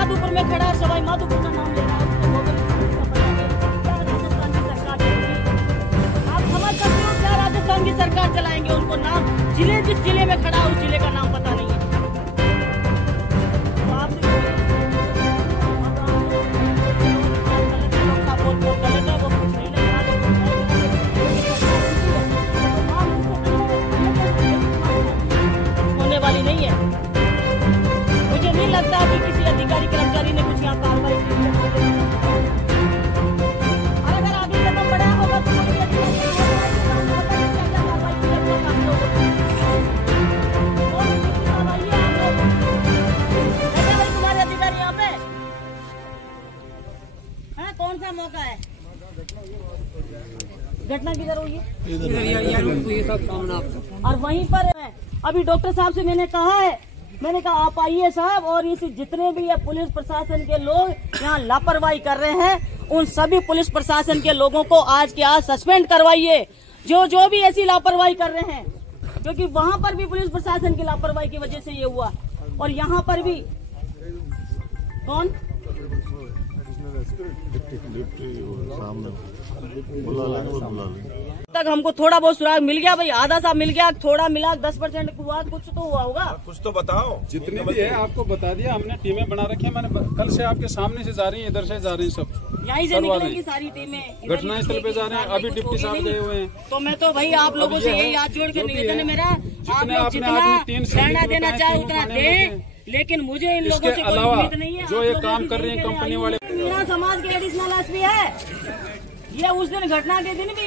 माधोपुर में खड़ा है, सवाई माधोपुर का नाम ले रहा है, क्या राजस्थान की सरकार चलेगी? आप समझ सकते हो क्या राजस्थान की सरकार चलाएंगे? उनको नाम जिले, जिस जिले में खड़ा है उस जिले का नाम पता नहीं है। होने वाली नहीं है। मुझे नहीं लगता कि किसी अधिकारी कर्मचारी ने कुछ यहाँ कार्रवाई की है। और अगर आगे कदम बढ़ाया होगा तो कोई अधिकारी तुम्हारे अधिकारी यहाँ पे है? कौन सा मौका है? घटना किधर हुई है? और वहीं पर अभी डॉक्टर साहब से मैंने कहा आप आइए साहब, और इस जितने भी ये पुलिस प्रशासन के लोग यहाँ लापरवाही कर रहे हैं उन सभी पुलिस प्रशासन के लोगों को आज के आज सस्पेंड करवाइए, जो भी ऐसी लापरवाही कर रहे हैं, क्योंकि वहाँ पर भी पुलिस प्रशासन की लापरवाही की वजह से ये हुआ और यहाँ पर भी कौन तक हमको थोड़ा बहुत सुराग मिल गया भाई, आधा सा मिल गया, थोड़ा मिला, 10% हुआ, कुछ तो हुआ होगा। कुछ तो बताओ। जितने भी है आपको बता दिया हमने, टीमें बना रखी है। मैंने कल से आपके सामने से जा रही है, इधर से जा रही है, सब यहीं से निकलेंगी सारी टीमें, घटनास्थल पे जा रहे हैं। अभी डिप्टी साहब गए हुए हैं। तो मैं तो भाई आप लोगों से यही हाथ जोड़ के निवेदन है मेरा, आप लोग जितना धरना देना चाहे उतना दें, लेकिन मुझे इन लोगों से कोई उम्मीद नहीं है। जो ये काम कर रहे हैं कंपनी वाले, मीणा समाज के एडिशनल एसपी है, ये उस दिन घटना के दिन भी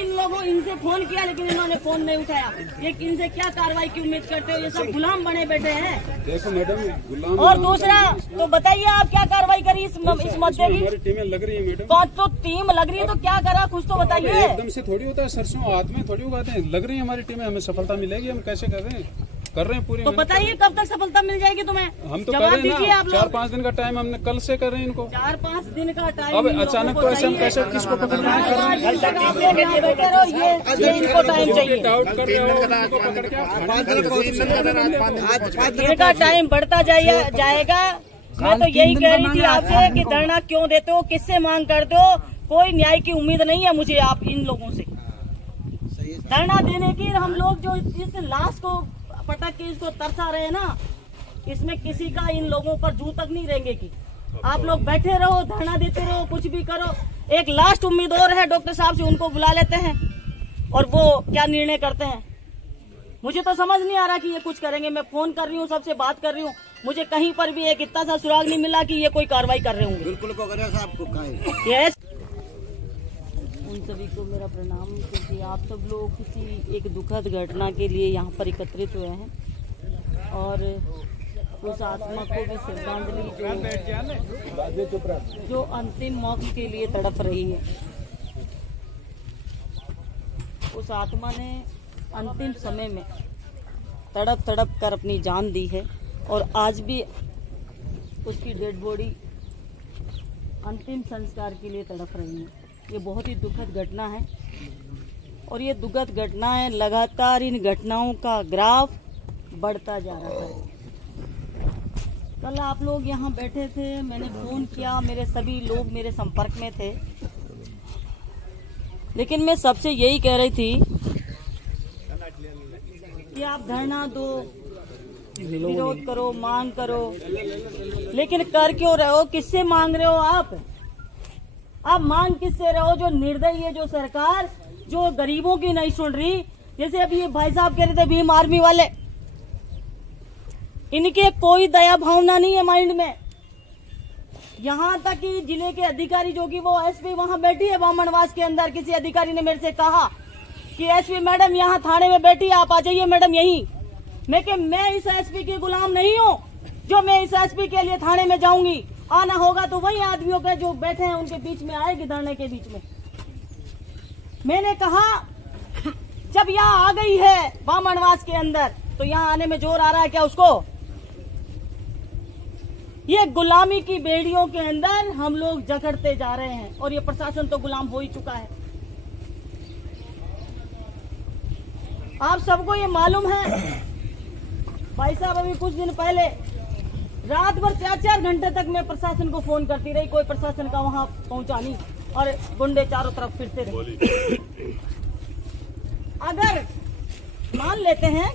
इनसे फोन किया लेकिन इन्होंने फोन नहीं उठाया। ये इनसे क्या कार्रवाई की उम्मीद करते हो? ये सब गुलाम बने बैठे हैं। देखो मैडम, गुलाम। और दूसरा तो बताइए आप क्या कार्रवाई करी इस मुद्दे की? हमारी टीमें लग रही है मैडम। तो टीम लग रही है तो क्या करा, कुछ तो बताइए। एकदम से थोड़ी होता है, सरसों हाथ में थोड़ी उगाते हैं। लग रही है हमारी टीमें, हमें सफलता मिलेगी। हम कैसे कर रहे हैं पूरी। तो बताइए कब तक सफलता मिल जाएगी तुम्हें? हम तो कर रहे हैं ना, 4-5 दिन का टाइम हमने कल से कर रहे हैं इनको। 4-5 दिन का टाइम। अब अचानक तो ऐसे हम कैसे किसको पकड़ना है? ये इनको टाइम चाहिए, डाउट कर रहे हो, इनका टाइम बढ़ता जाएगा। मैं तो यही कह रही थी आपसे कि धरना क्यों देते हो, किससे मांग करते हो? कोई न्याय की उम्मीद नहीं है मुझे आप इन लोगों से धरना देने की। हम लोग जो इस लाश को पटक के इसको तरसा रहे हैं ना, इसमें किसी का इन लोगों पर जू तक नहीं रहेंगे कि आप लोग बैठे रहो, धरना देते रहो, कुछ भी करो। एक लास्ट उम्मीद और है डॉक्टर साहब से, उनको बुला लेते हैं और वो क्या निर्णय करते हैं। मुझे तो समझ नहीं आ रहा कि ये कुछ करेंगे। मैं फोन कर रही हूँ, सबसे बात कर रही हूँ, मुझे कहीं पर भी एक इतना सा सुराग नहीं मिला कि ये कोई कार्रवाई कर रहे होंगे। बिल्कुल यस, उन सभी को मेरा प्रणाम, क्योंकि आप सब लोग किसी एक दुखद घटना के लिए यहाँ पर एकत्रित हुए हैं और उस आत्मा को भी श्रद्धांजलि जो अंतिम मोक्ष के लिए तड़प रही है। उस आत्मा ने अंतिम समय में तड़प कर अपनी जान दी है और आज भी उसकी डेड बॉडी अंतिम संस्कार के लिए तड़प रही है। ये बहुत ही दुखद घटना है और ये दुखद घटनाएं लगातार, इन घटनाओं का ग्राफ बढ़ता जा रहा है। कल आप लोग यहाँ बैठे थे, मैंने फोन किया, मेरे सभी लोग मेरे संपर्क में थे, लेकिन मैं सबसे यही कह रही थी कि आप धरना दो, विरोध करो, मांग करो, लेकिन कर क्यों रहे हो? किससे मांग रहे हो आप मांग किससे रहे हो? जो निर्दयी है जो सरकार, जो गरीबों की नहीं सुन रही। जैसे अभी ये भाई साहब कह रहे थे भीम आर्मी वाले, इनके कोई दया भावना नहीं है माइंड में। यहाँ तक कि जिले के अधिकारी जो कि वो एसपी वहाँ बैठी है बामनवास के अंदर, किसी अधिकारी ने मेरे से कहा कि एसपी मैडम यहाँ थाने में बैठी है, आप आ जाइए मैडम यहीं। मैं इस एसपी की गुलाम नहीं हूँ जो मैं इस एसपी के लिए थाने में जाऊंगी। आना होगा तो वही आदमियों के जो बैठे हैं उनके बीच में आएगी, धरने के बीच में। मैंने कहा जब यहाँ आ गई है बामनवास के अंदर तो यहाँ आने में जोर आ रहा है क्या उसको? ये गुलामी की बेड़ियों के अंदर हम लोग जकड़ते जा रहे हैं और ये प्रशासन तो गुलाम हो ही चुका है। आप सबको ये मालूम है। भाई साहब अभी कुछ दिन पहले रात भर 4-4 घंटे तक मैं प्रशासन को फोन करती रही, कोई प्रशासन का वहाँ पहुँचा नहीं और गुंडे चारों तरफ फिरते रहे। अगर मान लेते हैं